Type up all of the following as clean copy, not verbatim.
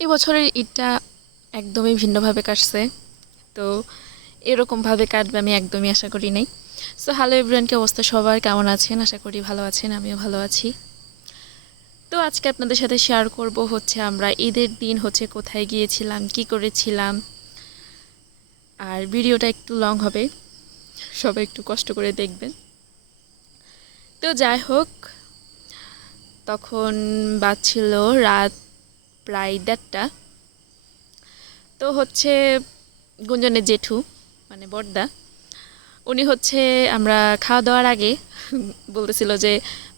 এবছরের ঈদটা একদমই ভিন্নভাবে কাটছে। তো এরকমভাবে কাটবে আমি একদমই আশা করি নাই। সো হ্যালো এভরিওয়ান, কি অবস্থা সবার, কেমন আছেন? আশা করি ভালো আছেন, আমিও ভালো আছি। তো আজকে আপনাদের সাথে শেয়ার করব হচ্ছে আমরা ঈদের দিন হচ্ছে কোথায় গিয়েছিলাম, কি করেছিলাম। আর ভিডিওটা একটু লং হবে, সবাই একটু কষ্ট করে দেখবেন। তো যাই হোক, তখন বাজছিল রাত প্রায় 1:30। তো হচ্ছে গুঞ্জনের জেঠু মানে বড়দা, উনি হচ্ছে আমরা খাওয়া দাওয়ার আগে বলতেছিল যে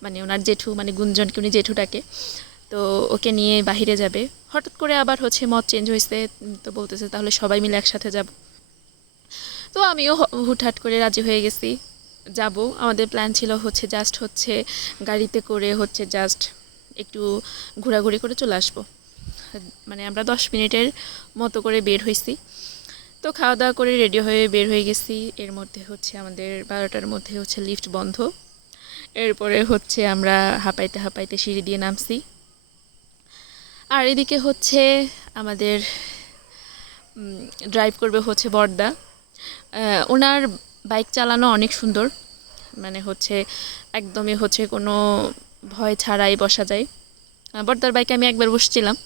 মানে ওনার জেঠু মানে গুঞ্জনকে উনি জেঠু ডাকে, তো ওকে নিয়ে বাহিরে যাবে। হঠাৎ করে আবার হচ্ছে মত চেঞ্জ হয়েছে, তো বলতেছে তাহলে সবাই মিলে একসাথে যাব। তো আমিও হুটহাট করে রাজি হয়ে গেছি, যাব। আমাদের প্ল্যান ছিল হচ্ছে জাস্ট হচ্ছে গাড়িতে করে হচ্ছে জাস্ট একটু ঘোরাঘুরি করে চলে আসবো। মানে আমরা 10 মিনিটের মতো করে বের হয়েছি। তো খাওয়া দাওয়া করে রেডি হয়ে বের হয়ে গেছি। এর মধ্যে হচ্ছে আমাদের 12টার মধ্যে হচ্ছে লিফট বন্ধ। এরপরে হচ্ছে আমরা হাঁপাইতে হাঁপাইতে সিঁড়ি দিয়ে নামছি। আর এদিকে হচ্ছে আমাদের ড্রাইভ করবে হচ্ছে বড়দা। ওনার বাইক চালানো অনেক সুন্দর, মানে হচ্ছে একদমই হচ্ছে কোনো ভয় ছাড়াই বসা যায়। বড়দার বাইকে আমি একবার বসছিলাম।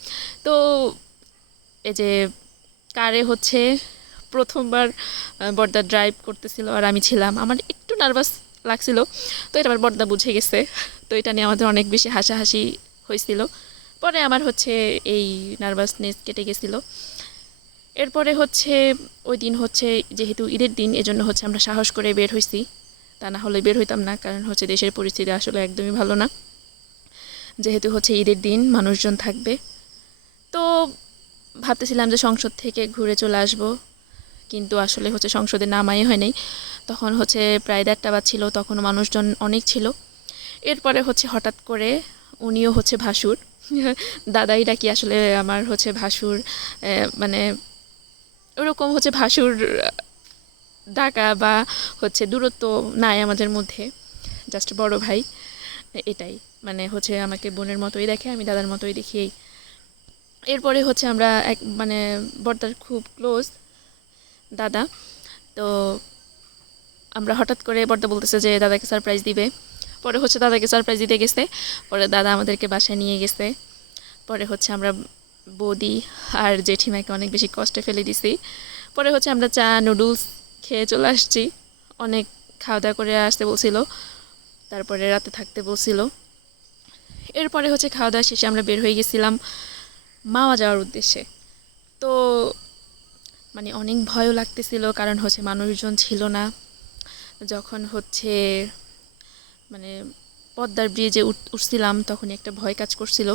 তো এই যে কারে হচ্ছে প্রথমবার বড়দা ড্রাইভ করতেছিল আর আমি ছিলাম, আমার একটু নার্ভাস লাগছিল। তো এটা আমার বড়দা বুঝে গেছে। তো এটা নিয়ে আমাদের অনেক বেশি হাসাহাসি হয়েছিল। পরে আমার হচ্ছে এই নার্ভাসনেস কেটে গেছিলো। এরপরে হচ্ছে ওই দিন হচ্ছে যেহেতু ঈদের দিন, এজন্য হচ্ছে আমরা সাহস করে বের হয়েছি। তা না হলে বের হইতাম না, কারণ হচ্ছে দেশের পরিস্থিতি আসলে একদমই ভালো না। যেহেতু হচ্ছে ঈদের দিন মানুষজন থাকবে, তো ভাবতেছিলাম যে সংসদ থেকে ঘুরে চলে আসব, কিন্তু আসলে হচ্ছে সংসদে নামাই হয় নাই। তখন হচ্ছে প্রায় 1:30 বাজছিল, তখন মানুষজন অনেক ছিল। এরপরে হচ্ছে হঠাৎ করে উনিও হচ্ছে ভাসুর দাদাই ডাকি আসলে আমার হচ্ছে ভাসুর, মানে ওরকম হচ্ছে ভাসুর ডাকা বা হচ্ছে দূরত্ব নাই আমাদের মধ্যে, জাস্ট বড় ভাই এটাই। মানে হচ্ছে আমাকে বোনের মতোই দেখে, আমি দাদার মতোই দেখি। এরপরে হচ্ছে আমরা এক মানে বড়দার খুব ক্লোজ দাদা। তো আমরা হঠাৎ করে বড়দা বলতেছে যে দাদাকে সারপ্রাইজ দিবে। পরে হচ্ছে দাদাকে সারপ্রাইজ দিতে গেছে। পরে দাদা আমাদেরকে বাসায় নিয়ে গেছে। পরে হচ্ছে আমরা বৌদি আর জেঠিমাকে অনেক বেশি কষ্টে ফেলে দিছি। পরে হচ্ছে আমরা চা নুডলস খেয়ে চলে আসছি। অনেক খাওয়া দাওয়া করে আসতে বলছিল, তারপরে রাতে থাকতে বলছিল। এরপরে হচ্ছে খাওয়া দাওয়া শেষে আমরা বের হয়ে গেছিলাম মাওয়া যাওয়ার উদ্দেশ্যে। তো মানে অনেক ভয়ও লাগতেছিল, কারণ হচ্ছে মানুষজন ছিল না। যখন হচ্ছে মানে পদ্মার ব্রিজে উঠছিলাম তখন একটা ভয় কাজ করছিল,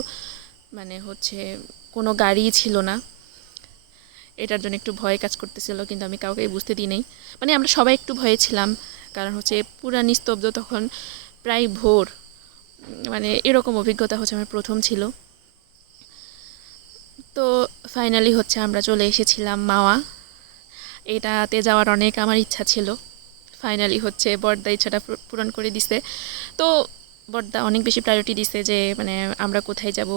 মানে হচ্ছে কোনো গাড়িই ছিল না। এটার জন্য একটু ভয় কাজ করতেছিল, কিন্তু আমি কাউকে বুঝতে দিই নাই। মানে আমরা সবাই একটু ভয়ে ছিলাম, কারণ হচ্ছে পুরা নিস্তব্ধ তখন, প্রায় ভোর। মানে এরকম অভিজ্ঞতা হচ্ছে আমার প্রথম ছিল। তো ফাইনালি হচ্ছে আমরা চলে এসেছিলাম মাওয়া। এটাতে যাওয়ার অনেক আমার ইচ্ছা ছিল। ফাইনালি হচ্ছে বড়দা ইচ্ছাটা পূরণ করে দিছে। তো বড়দা অনেক বেশি প্রায়োরিটি দিছে যে মানে আমরা কোথায় যাব।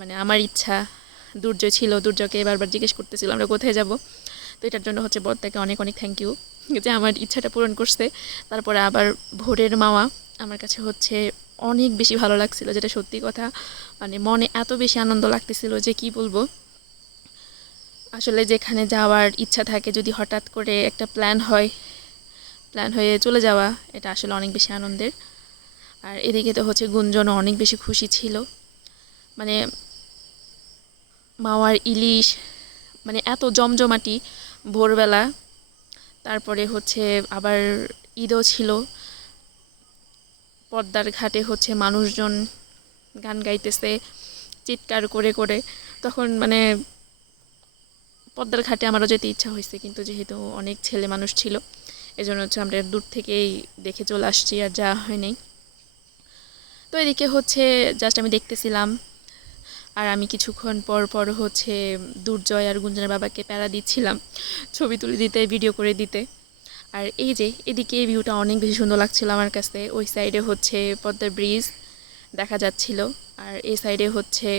মানে আমার ইচ্ছা দুর্জয় ছিল, দুর্জয়কে বারবার জিজ্ঞেস করতেছিল আমরা কোথায় যাব। তো এটার জন্য হচ্ছে বড়দাকে অনেক অনেক থ্যাংক ইউ যে আমার ইচ্ছাটা পূরণ করছে। তারপরে আবার ভোরের মাওয়া আমার কাছে হচ্ছে অনেক বেশি ভালো লাগছিল, যেটা সত্যি কথা। মানে মনে এত বেশি আনন্দ লাগতেছিল যে কি বলবো। আসলে যেখানে যাওয়ার ইচ্ছা থাকে, যদি হঠাৎ করে একটা প্ল্যান হয়ে চলে যাওয়া, এটা আসলে অনেক বেশি আনন্দের। আর এদিকে তো হচ্ছে গুঞ্জনও অনেক বেশি খুশি ছিল। মানে মাওয়ার ইলিশ মানে এত জমজমাটি ভোরবেলা। তারপরে হচ্ছে আবার ঈদও ছিল। পদ্মার ঘাটে হচ্ছে মানুষজন গান গাইতেছে চিৎকার করে করে। তখন মানে পদ্মার ঘাটে আমারও যেতে ইচ্ছা হয়েছে, কিন্তু যেহেতু অনেক ছেলে মানুষ ছিল, এজন্য হচ্ছে আমরা দূর থেকেই দেখে চলে আসছি, আর যাওয়া হয় নাই। তো এদিকে হচ্ছে জাস্ট আমি দেখতেছিলাম, আর আমি কিছুক্ষণ পর পর হচ্ছে দুর্জয় আর গুঞ্জনের বাবাকে প্যারা দিচ্ছিলাম ছবি তুলে দিতে, ভিডিও করে দিতে। আর এই যে এদিকে ভিউটা অনেক বেশি সুন্দর লাগছিল আমার কাছে। ওই সাইডে হচ্ছে পদ্মার ব্রিজ দেখা যাচ্ছিল, আর এই সাইডে হচ্ছে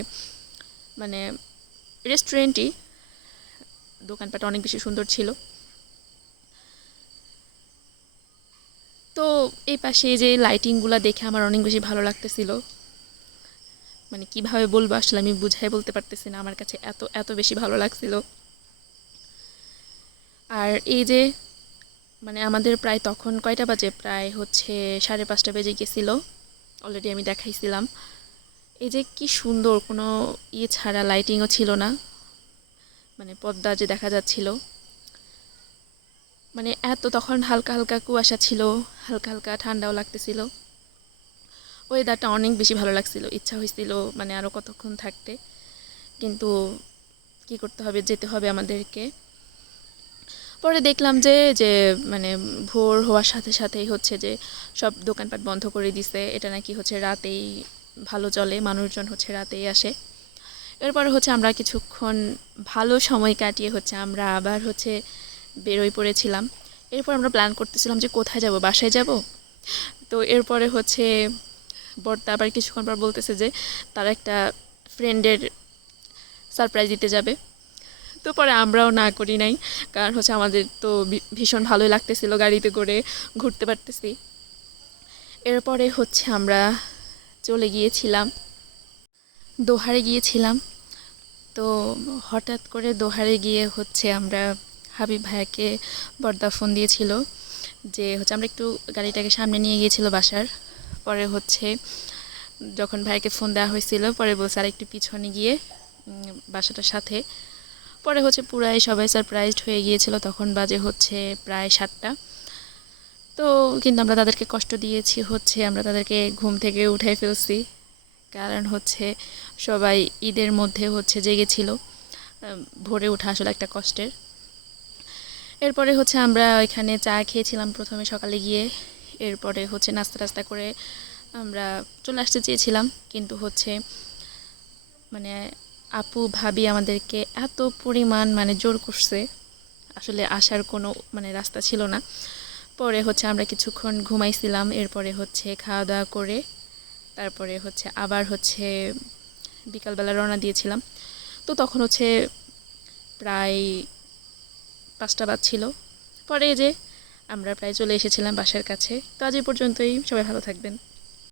মানে রেস্টুরেন্টই, দোকানপাট অনেক বেশি সুন্দর ছিল। তো এই পাশে এই যে লাইটিংগুলো দেখে আমার অনেক বেশি ভালো লাগতেছিল, মানে কিভাবে বলবো আসলে আমি বুঝাই বলতে পারতেছি না, আমার কাছে এত এত বেশি ভালো লাগছিল। আর এই যে মানে আমাদের প্রায় তখন কয়টা বাজে, প্রায় হচ্ছে 5:30 বেজে গেছিলো, অলরেডি আমি দেখাইছিলাম। এই যে কি সুন্দর, কোনো ইয়ে ছাড়া, লাইটিংও ছিল না, মানে পর্দা যে দেখা যাচ্ছিল, মানে এত তখন হালকা হালকা কুয়াশা ছিল, হালকা হালকা ঠান্ডাও লাগতেছিল। ওয়েদারটা অনেক বেশি ভালো লাগছিল, ইচ্ছা হয়েছিল মানে আরও কতক্ষণ থাকতে, কিন্তু কি করতে হবে, যেতে হবে আমাদেরকে। পরে দেখলাম যে যে মানে ভোর হওয়ার সাথে সাথেই হচ্ছে যে সব দোকানপাট বন্ধ করে দিছে, এটা নাকি হচ্ছে রাতেই ভালো চলে, মানুষজন হচ্ছে রাতেই আসে। এরপরে হচ্ছে আমরা কিছুক্ষণ ভালো সময় কাটিয়ে হচ্ছে আমরা আবার হচ্ছে বেরোয় পড়েছিলাম। এরপর আমরা প্ল্যান করতেছিলাম যে কোথায় যাব, বাসায় যাব। তো এরপরে হচ্ছে বর্তা আবার কিছুক্ষণ পর বলতেছে যে তার একটা ফ্রেন্ডের সারপ্রাইজ দিতে যাবে। তো পরে আমরাও না করি নাই, কারণ হচ্ছে আমাদের তো ভীষণ ভালোই লাগতেছিল গাড়িতে করে ঘুরতে পারতেছি। এরপরে হচ্ছে আমরা চলে গিয়েছিলাম, দোহারে গিয়েছিলাম। তো হঠাৎ করে দোহারে গিয়ে হচ্ছে আমরা হাবিব ভাইয়াকে বর্দা ফোন দিয়েছিল যে হচ্ছে আমরা একটু গাড়িটাকে সামনে নিয়ে গিয়েছিল বাসার। পরে হচ্ছে যখন ভাইকে ফোন দেওয়া হয়েছিল, পরে বলছে আর একটু পিছনে গিয়ে বাসাটার সাথে। পরে হচ্ছে পুরাই সবাই সারপ্রাইজড হয়ে গিয়েছিল, তখন বাজে হচ্ছে প্রায় 7টা। তো কিন্তু আমরা তাদেরকে কষ্ট দিয়েছি, হচ্ছে আমরা তাদেরকে ঘুম থেকে উঠাই ফেলছি, কারণ হচ্ছে সবাই ঈদের মধ্যে হচ্ছে জেগেছিল, ভোরে ওঠা আসলে একটা কষ্টের। এরপরে হচ্ছে আমরা ওইখানে চা খেয়েছিলাম প্রথমে সকালে গিয়ে, এরপরে হচ্ছে নাস্তা টাস্তা করে আমরা চলে আসতে চেয়েছিলাম, কিন্তু হচ্ছে মানে আপু ভাবি আমাদেরকে এত পরিমাণ মানে জোর করছে, আসলে আসার কোনো মানে রাস্তা ছিল না। পরে হচ্ছে আমরা কিছুক্ষণ ঘুমাইছিলাম, এরপরে হচ্ছে খাওয়া দাওয়া করে তারপরে হচ্ছে আবার হচ্ছে বিকালবেলা রওনা দিয়েছিলাম। তো তখন হচ্ছে প্রায় 5টা বাজছিল। পরে এই যে আমরা প্রায় চলে এসেছিলাম বাসার কাছে। তো আজ এই পর্যন্তই, সবাই ভালো থাকবেন।